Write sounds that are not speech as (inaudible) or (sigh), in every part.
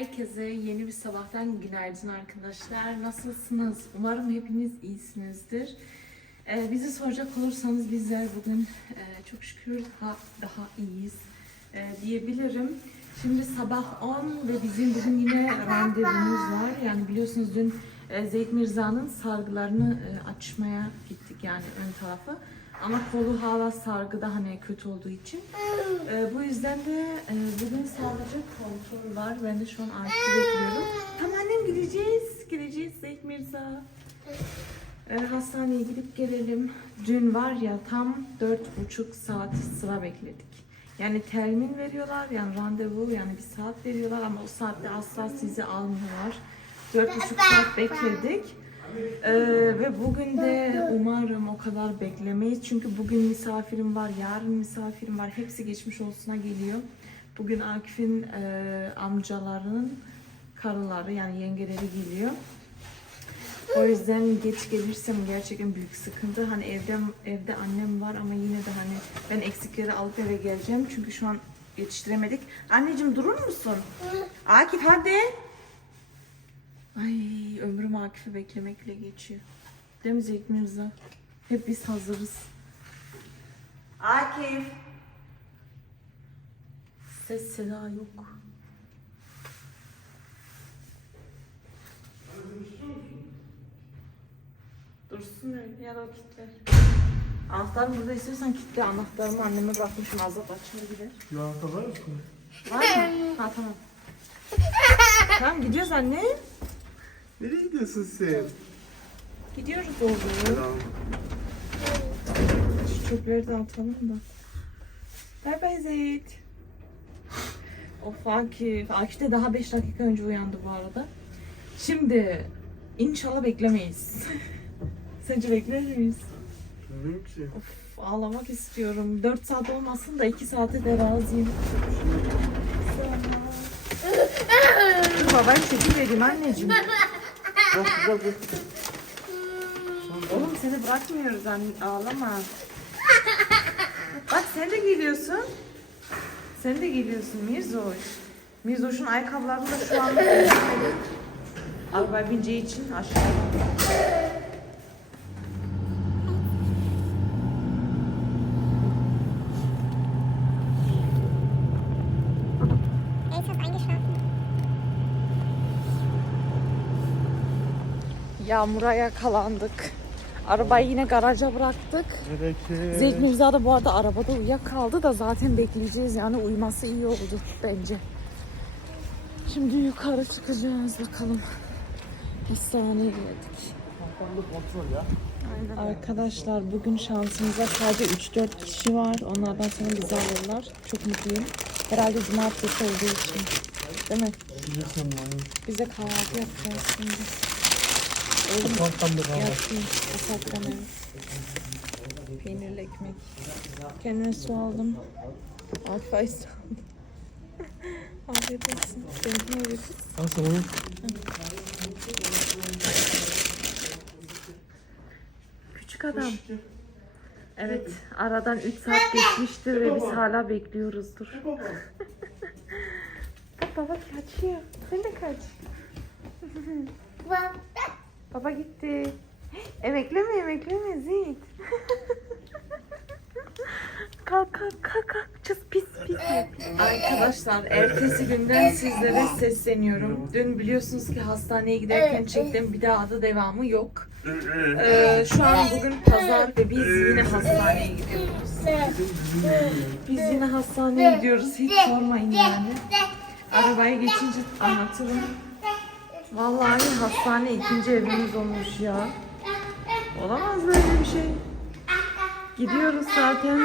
Herkese yeni bir sabahtan günaydın arkadaşlar. Nasılsınız? Umarım hepiniz iyisinizdir. Ee, bizi soracak olursanız bizler bugün e, çok şükür daha, daha iyiyiz e, diyebilirim. Şimdi sabah 10 ve bizim bugün yine randevumuz var. Yani biliyorsunuz dün e, Zeyd Mirza'nın sargılarını e, açmaya gittik yani ön tarafı. Ama kolu hala sargıda hani kötü olduğu için. Ee, bu yüzden de e, bugün sadece kontrol var. Ben de şu an Akif'i bekliyorum. Tamam annem gideceğiz. Gideceğiz Zeyd Mirza. Ee, hastaneye gidip gelelim. Dün var ya tam dört buçuk saat sıra bekledik. Yani termin veriyorlar yani randevu yani bir saat veriyorlar ama o saatte asla sizi almıyorlar. Dört buçuk saat bekledik. Ee, ve bugün de umarım o kadar beklemeyiz. Çünkü bugün misafirim var, yarın misafirim var. Hepsi geçmiş olsuna geliyor. Bugün Akif'in e, amcalarının karıları yani yengeleri geliyor. O yüzden geç gelirsem gerçekten büyük sıkıntı. Hani evde evde annem var ama yine de hani ben eksikleri alıp eve geleceğim. Çünkü şu an yetiştiremedik. Anneciğim durur musun? Akif hadi. Ay ömrüm Akif'i beklemekle geçiyor. Değil mi Zeyt Mirza? Hep biz hazırız. Akif. Ses seda yok. Dursun öyle ya da o kilitler. Anahtarım burada istiyorsan kilitle. Anahtarımı anneme bakmışım azat açılır gider. Ya var mısın? Var mı? Ha tamam. tamam gidiyoruz anne. Nereye gidiyorsun sen? Gidiyoruz oğlum. Selam. Şu çöpleri de atalım da. Bay bay Zeyt. Of Akif. Akif de daha 5 dakika önce uyandı bu arada. Şimdi inşallah beklemeyiz. (laughs) Sence bekler miyiz? Bilmiyorum ki. Of ağlamak istiyorum. 4 saat olmasın da 2 saate de razıyım. Baban çekim vereyim anneciğim. (laughs) Bak bak bak. Oğlum seni bırakmıyoruz anne. Ağlama. Bak sen de geliyorsun. Sen de geliyorsun Mirzoş. Mirzoş'un ayakkabılarını da şu an araba bineceği için aşağıya. Yağmura yakalandık. Arabayı yine garaja bıraktık. Bereket. Zeyt Mirza da bu arada arabada uyuyakaldı da zaten bekleyeceğiz yani uyuması iyi oldu bence. Şimdi yukarı çıkacağız bakalım. Hastaneye geldik. Arkadaşlar bugün şansımıza sadece 3-4 kişi var. Onlardan sonra bizi alırlar. Çok mutluyum. Herhalde cumartesi olduğu için. Değil mi? Bize kahvaltı yapacağız şimdi. Oğlum Ufaktan da kaldı. yapayım. Evet. Peynirli ekmek. Kendime su aldım. Alfa aldım. (laughs) Afiyet olsun. Seninkine öyle kız. Nasıl oğlum? Küçük adam. Evet, aradan 3 saat geçmiştir ve biz hala bekliyoruzdur. (laughs) Baba kaçıyor. Sen de kaç. Baba (laughs) gitti. Emekleme emekleme Zeyt. kalk kalk kalk kalk. Cız pis pis. Arkadaşlar ertesi günden sizlere sesleniyorum. Dün biliyorsunuz ki hastaneye giderken çektim bir daha da devamı yok. Ee, şu an bugün pazar ve biz yine hastaneye gidiyoruz. Biz yine hastaneye gidiyoruz. Hiç sormayın yani. Arabaya geçince anlatırım. Vallahi hastane ikinci evimiz olmuş ya. Olamaz böyle bir şey. Gidiyoruz zaten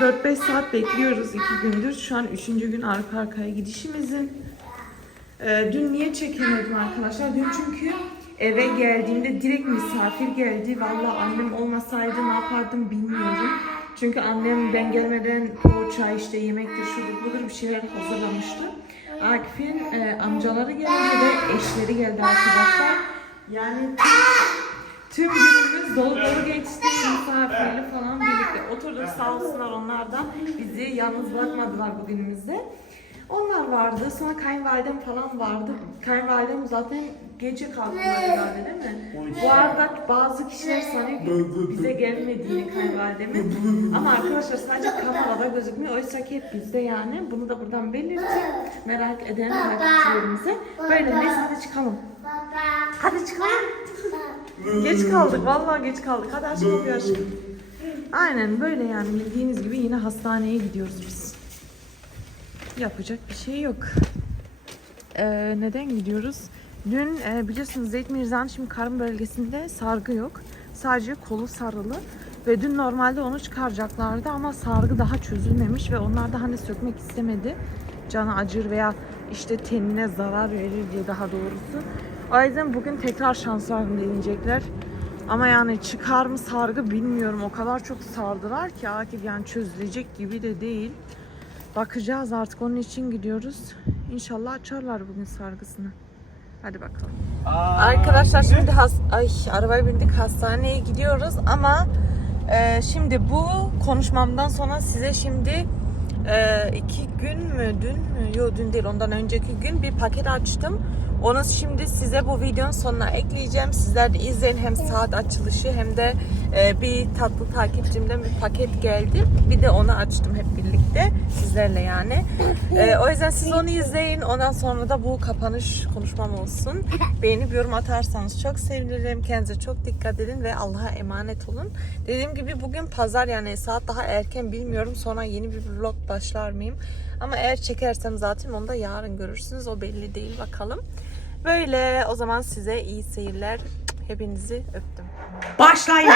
4-5 saat bekliyoruz iki gündür. Şu an üçüncü gün arka arkaya gidişimizin. Ee, dün niye çekemedim arkadaşlar? Dün çünkü eve geldiğimde direkt misafir geldi. Vallahi annem olmasaydı ne yapardım bilmiyorum. Çünkü annem ben gelmeden poğaça işte yemektir şudur budur bir şeyler hazırlamıştı. Akif'in e, amcaları geldi ve eşleri geldi arkadaşlar. Yani tüm, tüm günümüz dolu dolu geçti. Misafirli falan birlikte oturduk sağ olsunlar onlar da bizi yalnız bırakmadılar bugünümüzde. Onlar vardı. Sonra kayınvalidem falan vardı. Kayınvalidem zaten gece kalktılar herhalde değil mi? Bu arada bazı kişiler sanıyor ki bize gelmediğini kayınvalidemin. Ama arkadaşlar sadece kamerada gözükmüyor. Oysa ki hep bizde yani. Bunu da buradan belirteyim. Merak eden takipçilerimize. Böyle neyse hadi çıkalım. Hadi çıkalım. Geç kaldık. Vallahi geç kaldık. Hadi aç kapıyı aşkım. Aynen böyle yani bildiğiniz gibi yine hastaneye gidiyoruz biz. Yapacak bir şey yok. Ee, neden gidiyoruz? Dün e, biliyorsunuz Zeyt Mirza'nın şimdi karın bölgesinde sargı yok. Sadece kolu sarılı. Ve dün normalde onu çıkaracaklardı ama sargı daha çözülmemiş ve onlar da hani sökmek istemedi. Canı acır veya işte tenine zarar verir diye daha doğrusu. O yüzden bugün tekrar şanslarını deneyecekler. Ama yani çıkar mı sargı bilmiyorum. O kadar çok sardılar ki Akif yani çözülecek gibi de değil. Bakacağız artık onun için gidiyoruz. İnşallah açarlar bugün sargısını. Hadi bakalım. Arkadaşlar şimdi has ay arabaya bindik hastaneye gidiyoruz ama e, şimdi bu konuşmamdan sonra size şimdi e, iki gün mü dün mü yok dün değil ondan önceki gün bir paket açtım. Onu şimdi size bu videonun sonuna ekleyeceğim. Sizler de izleyin hem saat açılışı hem de e, bir tatlı takipçimden bir paket geldi. Bir de onu açtım hep birlikte sizlerle yani. E, o yüzden siz onu izleyin. Ondan sonra da bu kapanış konuşmam olsun. Beğenip yorum atarsanız çok sevinirim. Kendinize çok dikkat edin ve Allah'a emanet olun. Dediğim gibi bugün pazar yani saat daha erken bilmiyorum. Sonra yeni bir vlog başlar mıyım? Ama eğer çekersem zaten onu da yarın görürsünüz. O belli değil bakalım. Böyle o zaman size iyi seyirler. Hepinizi öptüm. Başlayın. (laughs)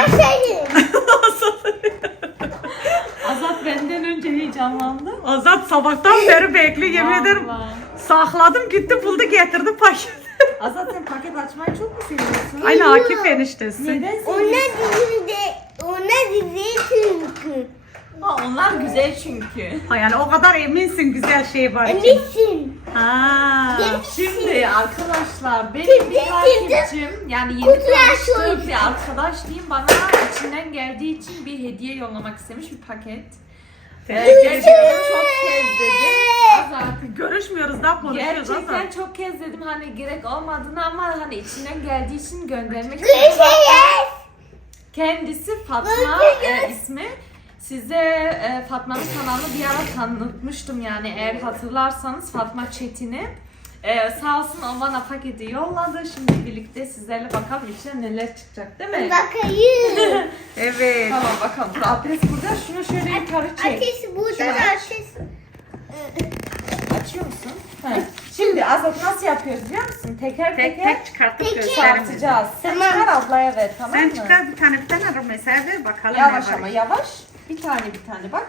Azat benden önce heyecanlandı. Azat sabahtan beri bekli yemin ederim. Sakladım gitti buldu getirdi paket. (laughs) Azat sen paket açmayı çok mu seviyorsun? Aynı Akif eniştesi. Neden Ona seviyorsun? dizide, ona dizide çünkü. Ha, onlar güzel çünkü. Ha, yani o kadar eminsin güzel şey var. için. Eminsin. Ha. Şimdi arkadaşlar benim bir takipçim yani yeni tanıştığım bir arkadaş diyeyim bana içinden geldiği için bir hediye yollamak istemiş bir paket. Ee, gerçekten çok kez dedim. Azat Görüşmüyoruz daha konuşuyoruz Gerçekten Azat. çok kez dedim hani gerek olmadığını ama hani içinden geldiği için göndermek Görüşürüz. Kendisi Fatma e, ismi. Size e, Fatma'nın kanalını bir ara tanıtmıştım yani eğer hatırlarsanız Fatma Çetin'i. E, sağ olsun o bana paketi yolladı. Şimdi birlikte sizlerle bakalım içine neler çıkacak değil mi? Bakayım. (laughs) Evet. Tamam bakalım. Dur, Adres burada. Şunu şöyle yukarı çek. Ateş burada da ateş. Açıyor musun? He. Şimdi Azat nasıl yapıyoruz biliyor musun? Teker Tek teker tek çıkartıp Peki. gösterelim. tartacağız. Sen Tamam. çıkar ablaya ver tamam Sen mı? çıkar bir tane bir tane mesela ver bakalım Yavaş ne var. ama yavaş. Bir tane bir tane bak.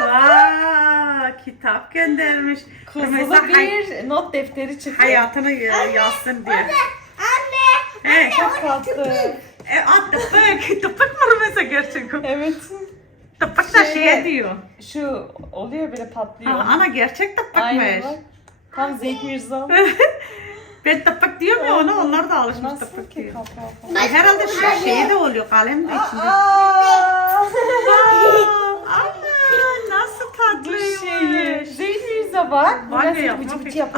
Aa, kitap göndermiş. Kızılı Mesela hay- bir not defteri çıktı. hayatını ya- yazsın diye. Anne. Evet. Çok tatlı. E, at tıpık.Tıpık mı mesela gerçekten? Evet. Tıpık da Şey- şeye diyor. Şu oluyor böyle patlıyor. Ha, ana gerçek Aynen tıpıkmış. bak. Tam Zeyt Mirza. (laughs) Ben tıpık diyorum ya ona onlar da alışmış ki diyor. E, herhalde şu şey de oluyor kalem de içinde. Aa! Nasıl Bu tatlıymış. Zeyt Mirza bak. Vay Biraz be, sen yapma bıcı bıcı mı?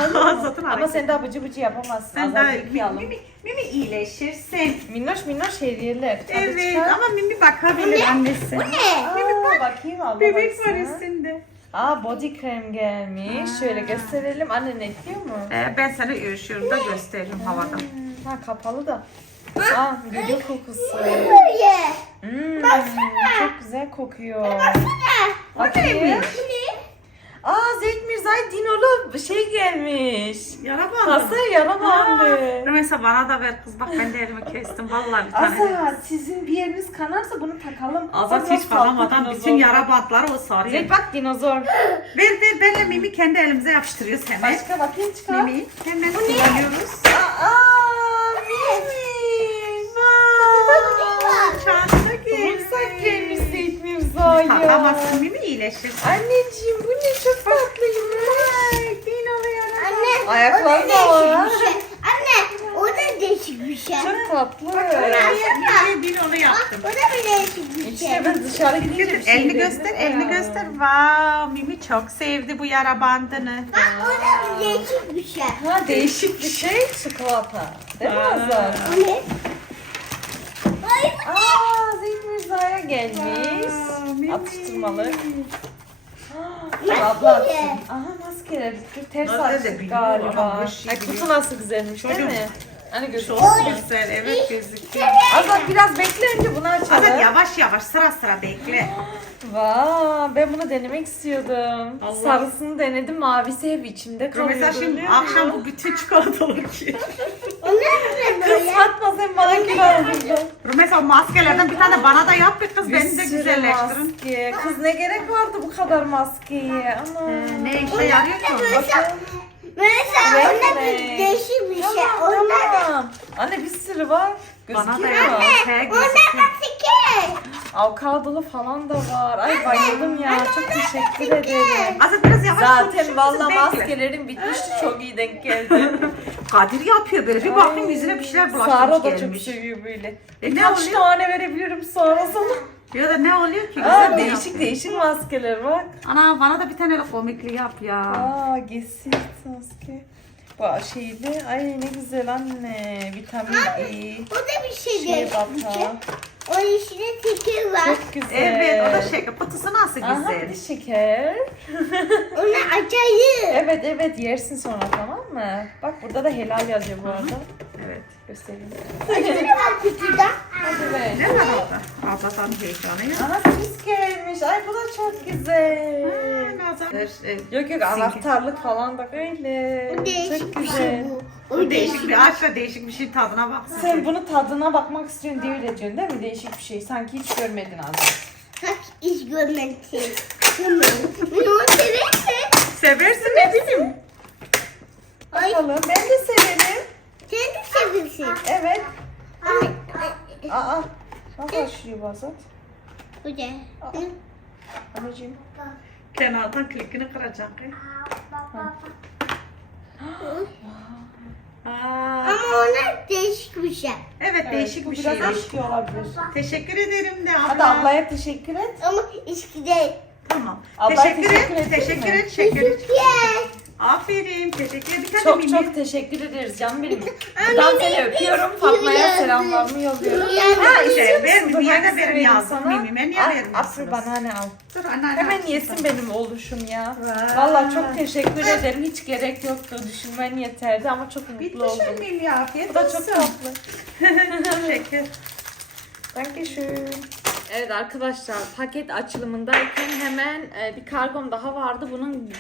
Zaten (laughs) Ama hareket. sen daha bıcı bıcı yapamazsın. Sen daha yıkayalım. Mimi, Mimi iyileşirsin. Minnoş minnoş hediyeler. Hadi Evet çıkar. ama Mimi bakabilir annesi. Aa, bakayım abla Bebek var baksana. üstünde. Aa body krem gelmiş. Şöyle gösterelim. Anne netliyor mu? Ee, ben sana üşüyorum da gösteririm havada. Ha kapalı da. Aa gülü kokusu. Böyle. Hmm, çok güzel kokuyor. Bakayım. neymiş? Aa Zeyt Mirza'ya dinolu şey gelmiş. Yara bandı. Kasa yara bandı. Mesela bana da ver kız bak ben de elimi kestim vallahi bir tane. Azat sizin bir yeriniz kanarsa bunu takalım. Azat hiç kalamadan tatlı bütün yara bantları o sarıyor. Zeyt bak dinozor. Ver ver benle Mimi kendi elimize yapıştırıyoruz hemen. Başka bakayım çıkar. Mimi hemen kullanıyoruz. Aa Mimi. Vay, Çanta gelmiş. Ruhsak gelmiş Zeyt Mirza'ya. Takamazsın Mimi iyileşir. Anneciğim bu ne çok tatlıymış. Dino ve yara Anne. Ayakları o da var. şey. Anne. O da değişik bir şey. çok tatlı. Bir, bir onu yaptım. Bu da bir değişik bir şey. İşte ben dışarı gidince bir şey elini göster, elini göster. Wow, Mimi çok sevdi bu yara bandını. Bak o da bir değişik bir şey. Ha değişik bir şey çikolata. Değil mi Azar? O ne? Ay, Mirza'ya gelmiş. Mimi. Atıştırmalı. Maske. Abla atsın. Aha maskeler. Ters Nasıl açtık ama galiba. bu şey Ay kutu nasıl güzelmiş değil Çocuğum. mi? Hani gözüküyor. Çok güzel, evet gözüküyor. Azar biraz bekle önce bunu açalım. Hadi yavaş yavaş sıra sıra bekle. Vay ben bunu denemek istiyordum. Allah. Sarısını denedim mavisi hep içimde kalıyordu. Mesela şimdi akşam bu bütün çikolataları (laughs) böyle böyle? Fatma sen bana kilo aldırdın. Mesela maskelerden bir tane bana da yap be kız beni de güzelleştirin. maske. Kız ne gerek vardı bu kadar maskeye? Ama. Ee, ne işe yarıyor ki? Mesela, mesela Renk o da bir renk. değişik bir şey. Tamam O da tamam. Anne bir sürü var. Bana da Gözüküyor. yap. He, o da gözüküyor. Avokadolu falan da var. Ay bayıldım ya. Çok teşekkür ederim. Azat biraz yavaş Zaten konuşur valla musun? Bekle. maskelerim bitmişti. Çok iyi denk geldi. (laughs) Kadir yapıyor böyle. Bir bakayım yüzüne bir şeyler bulaşmış Sara da gelmiş. çok seviyor böyle. E, ne Kaç oluyor? tane verebilirim sonra sana? Ya da ne oluyor ki? Aa, Güzel değişik değişik. değişik maskeler bak. Ana bana da bir tane komikli yap ya. Aa gesit maske. Bu şeyli. Ay ne güzel anne. Vitamin E. O da bir şey Şey bir bata. O içinde tekir var. Çok güzel. Evet o da şeker. Kutusu nasıl Aha güzel. bir şeker. (laughs) Onu açayım. Evet evet yersin sonra tamam mı? Bak burada da helal yazıyor bu arada. Evet. Göstereyim. Ne var kutuda? Hadi be. Ne var orada? Abladan heyecanı ya. Aha sis gelmiş. Ay bu da çok güzel. Evet. Yok yok anahtarlık falan da böyle. Bu değişik Çok bir şey güzel. bu. Bu değişik bir aç ve değişik bir şey tadına baksın. Sen bunu tadına bakmak istiyorsun diye öyle diyorsun değil mi? Değişik bir şey. Sanki hiç görmedin az. Bak iş görmedi. Tamam. Bunu seversin. Seversin ne bileyim. Ay Bakalım ben de severim. sen de seversin. Evet. Ama Aa. Nasıl açılıyor bu Azat? bu ne? Anneciğim. Kenardan klikini kıracak. Aa, Ama ona değişik bir şey. evet değişik bu bir biraz şeymiş. eski olabilir. Teşekkür ederim de abla. Hadi ablaya teşekkür et. Ama içki değil. Tamam. Ablaya teşekkür, teşekkür et. ettin Teşekkür mi? et. Teşekkür et. Teşekkür. Aferin. Teşekkür tane Çok mimi. çok teşekkür ederiz canım benim. (laughs) Buradan seni öpüyorum. Fatma'ya selamlarımı yolluyorum. Ha işte ver Dur, mimiye de verin yazdım. Mimime niye Al? Al bana ne al. Dur anneanne. Hemen yesin benim oluşum ya. Vay. Vallahi çok teşekkür ederim. Hiç gerek yoktu. Düşünmen yeterdi ama çok mutlu oldum. mimi ya. Afiyet Bu da çok tatlı. (laughs) (laughs) Teşekkür. Dankeschön. Evet arkadaşlar paket açılımındayken hemen e, bir kargom daha vardı. Bunun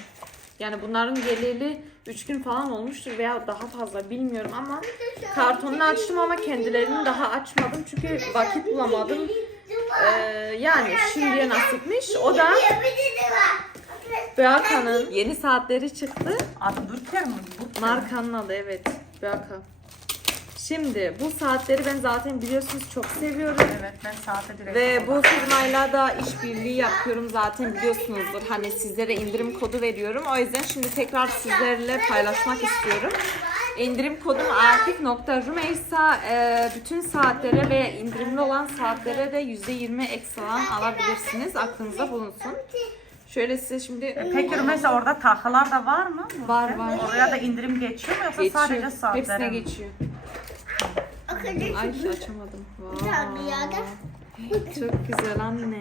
yani bunların geleli 3 gün falan olmuştur veya daha fazla bilmiyorum ama kartonunu açtım ama kendilerini daha açmadım çünkü vakit bulamadım. Ee, yani şimdiye nasipmiş. O da Beaka'nın yeni saatleri çıktı. Adı Bürker mi? Markanın adı evet. Beaka. Şimdi bu saatleri ben zaten biliyorsunuz çok seviyorum. Evet ben saate direkt. Ve bu firmayla da işbirliği yapıyorum zaten biliyorsunuzdur. Hani sizlere indirim kodu veriyorum. O yüzden şimdi tekrar sizlerle paylaşmak istiyorum. İndirim kodum akif.rumeysa e, bütün saatlere ve indirimli olan saatlere de %20 ekstradan alabilirsiniz. Aklınızda bulunsun. Şöyle size şimdi Peki mesela orada takılar da var mı? var var. Oraya da indirim geçiyor mu yoksa sadece Geçiyor. saatlere Hepsine mi? geçiyor. Ay açamadım. Wow. Çok güzel anne.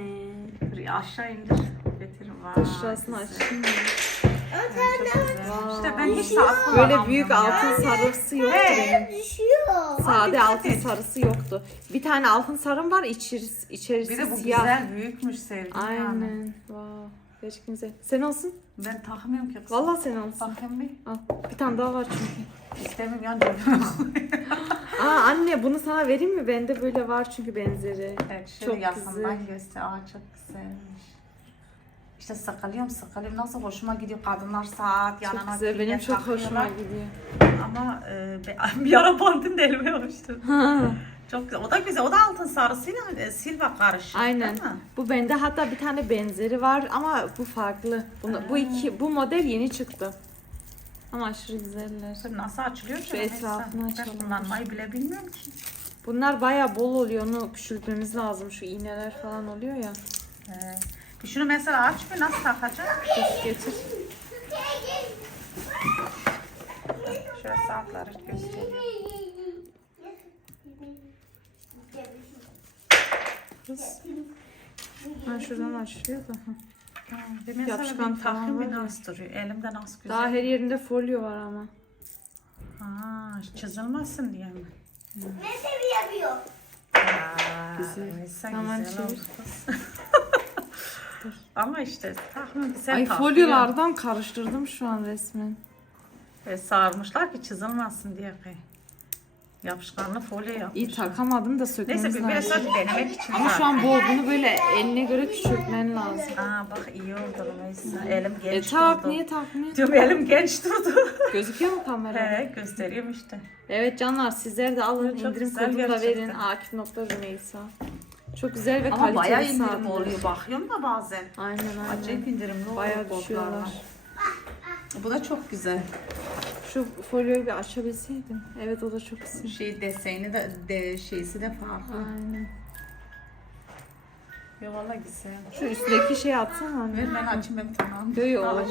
Dur, Aşağı indir. Getir var. Aşağısını açayım? İşte ben hiç Böyle büyük ya. altın sarısı yoktu benim. Düşüyor. Sade altın sarısı yoktu. Bir tane altın sarım var içerisi, içerisi Bir de bu siyah. güzel büyükmüş sevdim yani. Aynen. Wow. Gerçekten güzel. Sen olsun. Ben takmıyorum ki kızım. Vallahi sen olsun. Bakayım bir. Al. Bir tane daha var çünkü. İstemiyorum yan cebime koyayım. (laughs) Aa anne bunu sana vereyim mi? Bende böyle var çünkü benzeri. Evet şöyle Çok yakından güzel. göster. Aa çok güzelmiş. İşte sıkılıyorum sıkılıyorum. Nasıl hoşuma gidiyor kadınlar saat yanına Çok güzel. Benim çok takıyorlar. hoşuma gidiyor. Ama e, (laughs) bir ara bandın da elime. Çok güzel. O da güzel. O da altın sarısıyla e, silva karışık. Aynen. Bu bende hatta bir tane benzeri var ama bu farklı. Bunu, bu iki bu model yeni çıktı. Ama aşırı güzeller. Tabii nasıl açılıyor ki? Şu etrafını açalım. kullanmayı bile bilmiyorum ki. Bunlar bayağı bol oluyor. Onu küçültmemiz lazım. Şu iğneler falan oluyor ya. Ee, bir şunu mesela aç bir nasıl takacağım? Dur, getir. Şöyle saatleri göstereyim. Ha şuradan açılıyor da. Hı. Bir mesela Yapışkan bir takım bir duruyor? Elimde nasıl güzel. Daha her yerinde folyo var ama. Ha, çizilmesin diye mi? Ne seviyor yapıyor? Aa, Güzel. neyse, güzel çevir. oldu kız. Ama işte tahmin güzel Ay takıyor. folyolardan karıştırdım şu an resmen. Ve sarmışlar ki çizilmesin diye. kay. Yapışkanlı folyo yapmışlar. İyi takamadım da sökmemiz Neyse bir biraz lazım. sadece denemek için. Ama şu zaten. an bol. Bunu böyle eline göre küçültmen lazım. Aa bak iyi oldu Rümeysa. Elim E genç tak durdu. niye takmıyor? Diyorum elim genç durdu. (laughs) Gözüküyor mu kamera? He gösteriyorum işte. Evet canlar sizler de alın Çok indirim güzel kodunu da gerçekten. verin. Akif.Rümeysa. Çok güzel ve Ama kaliteli bayağı indirim saatler. oluyor bakıyorum da bazen. Aynen aynen. Acayip indirimli oluyor Bayağı botlarla. düşüyorlar. Bu da çok güzel. Şu folyoyu bir açabilseydim. Evet o da çok güzel. Şey deseni de, de şeysi de farklı. Aynen. Ya valla güzel. Şu üstteki şey atsana anne. Ver ben açayım ben tamam. Yo yo. Al.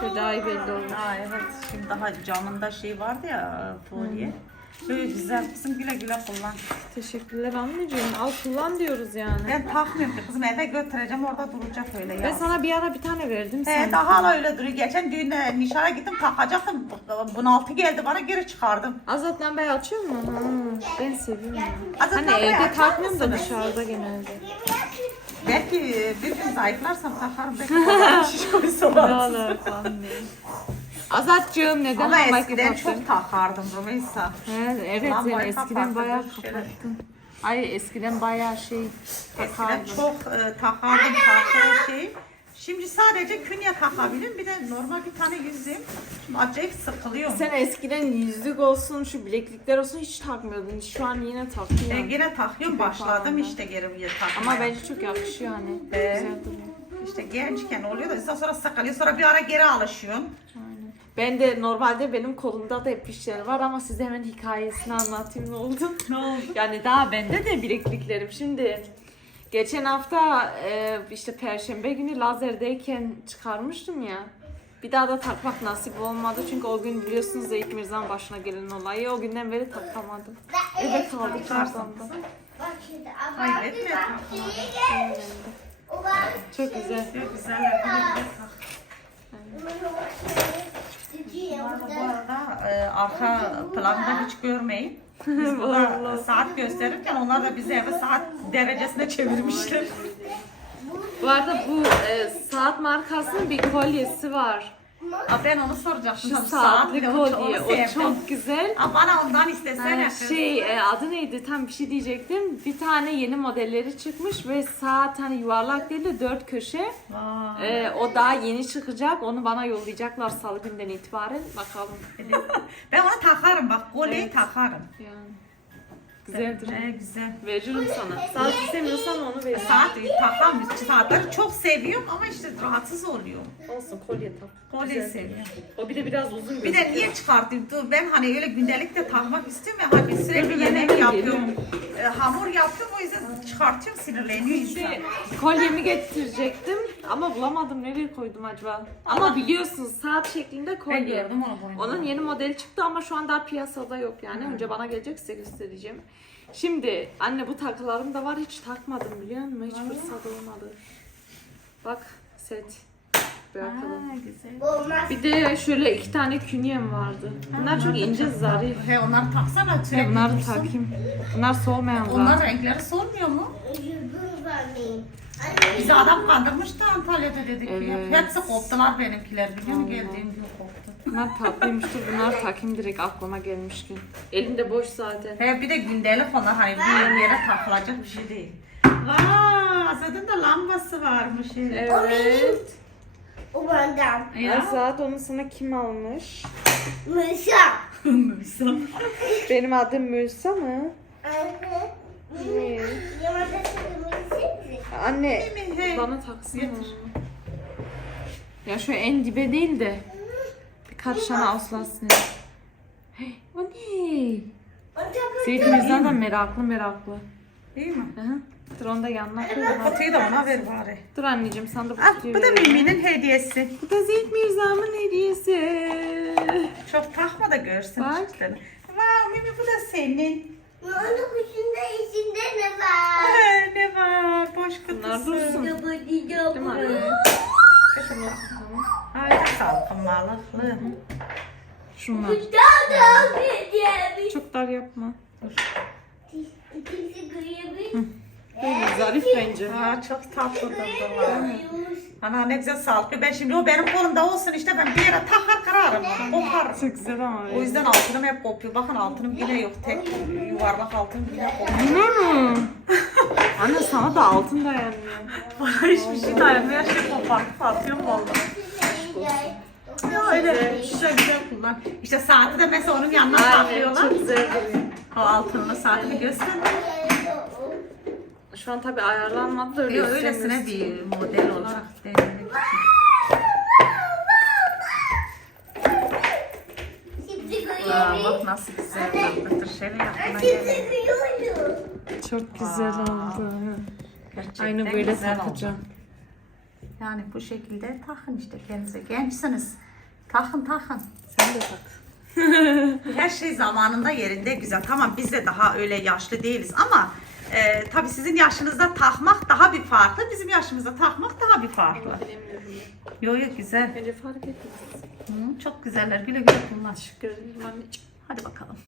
Şöyle daha iyi belli olur. Aa evet şimdi daha camında şey vardı ya folye. Böyle güzel kızım güle güle kullan. Teşekkürler anneciğim. Al kullan diyoruz yani. Ben takmıyorum ki kızım eve götüreceğim orada duracak öyle ya. Ben sana bir ara bir tane verdim He sen. daha hala öyle duruyor. Geçen düğün e, nişana gittim takacaktım. Bunaltı geldi bana geri çıkardım. Azat lambayı açıyor mu? Ha, ben seviyorum. Azat Hani evde takmıyorum da dışarıda genelde. Belki bir gün zayıflarsam takarım. Belki şiş koysa Buralar anne. Azatcığım neden Ama lambayı eskiden kapattın? çok takardım Rümeysa. Evet, evet Lambayı eskiden bayağı şöyle. kapattın. Ay eskiden bayağı şey Eskiden takardın. çok e, takardım taktığı şeyi. Şimdi sadece künye takabilirim. Bir de normal bir tane yüzüğüm. Şimdi acayip sıkılıyorum. Sen eskiden yüzlük olsun, şu bileklikler olsun hiç takmıyordun. Şu an yine E, takıyorsun. yine takıyorum başladım işte geri bir takmaya. Ama bence çok yakışıyor hani. Ee? Güzel duruyor. İşte gençken oluyor da sonra sıkılıyor. Sonra bir ara geri alışıyorsun. Ben de normalde benim kolumda da hep bir şeyler var ama size hemen hikayesini anlatayım ne oldu. (laughs) Ne oldu? Yani daha bende de bilekliklerim. Şimdi geçen hafta e, işte perşembe günü lazerdeyken çıkarmıştım ya. Bir daha da takmak nasip olmadı çünkü o gün biliyorsunuz Zeyt Mirza'nın başına gelen olayı. O günden beri takamadım. Eve kaldı takma. O var. Çok güzel. Çok güzel. Bu arada- e, arka planda hiç görmeyin. (laughs) Biz burada saat gösterirken onlar da bizi eve saat derecesine çevirmişler. Bu arada bu e, saat markasının bir kolyesi var. Aa, ben onu soracaktım. Şu Tam saatli bile onu çok kolye. O çok güzel. Aa, bana ondan istesene. Kız. şey e, adı neydi tam bir şey diyecektim. Bir tane yeni modelleri çıkmış ve saat hani yuvarlak değil de dört köşe. Vay. E, o daha yeni çıkacak. Onu bana yollayacaklar salı günden itibaren. Bakalım. (laughs) Ben onu takarım bak. Kolyeyi Evet. takarım. Yani. Güzeldir. Ee, güzel. Veririm sana. Saat istemiyorsan onu veririm. Saat takam. Saatleri çok seviyorum ama işte rahatsız oluyorum. Olsun kolye tak. Kolyeyi Güzel. seviyorum. O bir de biraz uzun Bir de niye çıkartayım? Dur, Ben hani öyle gündelik de takmak istiyorum ya. Hani sürekli yemek yapıyorum. E, hamur yapıyorum o yüzden çıkartıyorum sinirleniyor insan. Şey, kolyemi getirecektim ama bulamadım. Nereye koydum acaba? Ama biliyorsunuz saat şeklinde kolye. onu boyunca. Onun yeni modeli çıktı ama şu an daha piyasada yok yani. Önce bana gelecek size göstereceğim. Şimdi anne bu takılarım da var hiç takmadım biliyor musun? Hiç fırsat olmadı. Bak set. Bırakalım. Ha, güzel. Olmaz. Bir de şöyle iki tane künyem vardı. Bunlar çok ince zarif. He onları taksana sürekli bunları dursun. takayım. Bunlar soğumayan Onlar zaten. renkleri solmuyor mu? Bizi adam kandırmıştı Antalya'da dedik ki. Evet. Hepsi koptular benimkiler biliyor musun? Geldiğim gün koptu. Bunlar tatlıymıştır. Bunlar takayım direkt aklıma gelmişken. Elimde boş zaten. He bir de gündelik onlar hani bir yere takılacak bir şey değil. Vaa Azad'ın da lambası varmış. Evet. O benden. Ya. Azat onu sana kim almış? Mısra. (laughs) Müsam. Benim adım Mülsa mı? Anne. Ne? Anne bana. Getir. onu. Ya şu en dibe değil de karışana auslasın. Hey, o ne? Seyit Mirza da meraklı meraklı. İyi mi? Hı hı. Dur onu da yanına koy. Kutuyu da ona ver bari. Dur anneciğim sen de bu Ah, kutuyu bu da ver. Mimi'nin hediyesi. Bu da Seyit Mirza'mın hediyesi. Çok takma da görsün. Bak. işte. Wow Mimi bu da senin. Onun kuşunda içinde ne var? Ee, ne var? Boş kutusu. Bunlar dursun. Değil mi anne? Tamam. Ay salkınmalıklı. Şunlar. Çok dar yapma. Görebilir. Böyle zarif bence. Aa, çok tatlı. Göremiyormuş. Ana ne güzel sağlıklı. Ben şimdi o benim kolumda olsun işte ben bir yere takar kırarım onu. Koparım. Çok güzel ama. O yüzden altınım hep kopuyor. Bakın altınım yine yok. Tek yuvarlak altın yine kopuyor. Yine mi? (laughs) Anne sana da altın dayanmıyor. Bana hiçbir şey dayanmıyor. Her şey kopartıp atıyorum valla. Ya öyle güzel güzel kullan. İşte saati de mesela onun yanına Aynen takıyorlar. çok güzel duruyor. O altınlı saatini göster. Şu an tabii ayarlanmadı da öyle Yok öylesine istemiyoruz. bir model olarak denedik. Şimdi Aa, bak nasıl güzel tatlıdır. Şöyle yakına Şimdi gelin. görüyorum. Çok güzel Aa. oldu. Gerçekten Aynı böyle güzel oldu. takacağım. Yani bu şekilde takın işte kendinize. Gençsiniz. Takın takın. Sen de tak. (laughs) Her şey zamanında yerinde güzel. Tamam biz de daha öyle yaşlı değiliz ama e, tabii sizin yaşınızda takmak daha bir farklı. Bizim yaşımızda takmak daha bir farklı. Yok yok güzel. Bence fark etmez. Hı, çok güzeller. Güle güle kullan. Teşekkür ederim anneciğim. Hadi bakalım.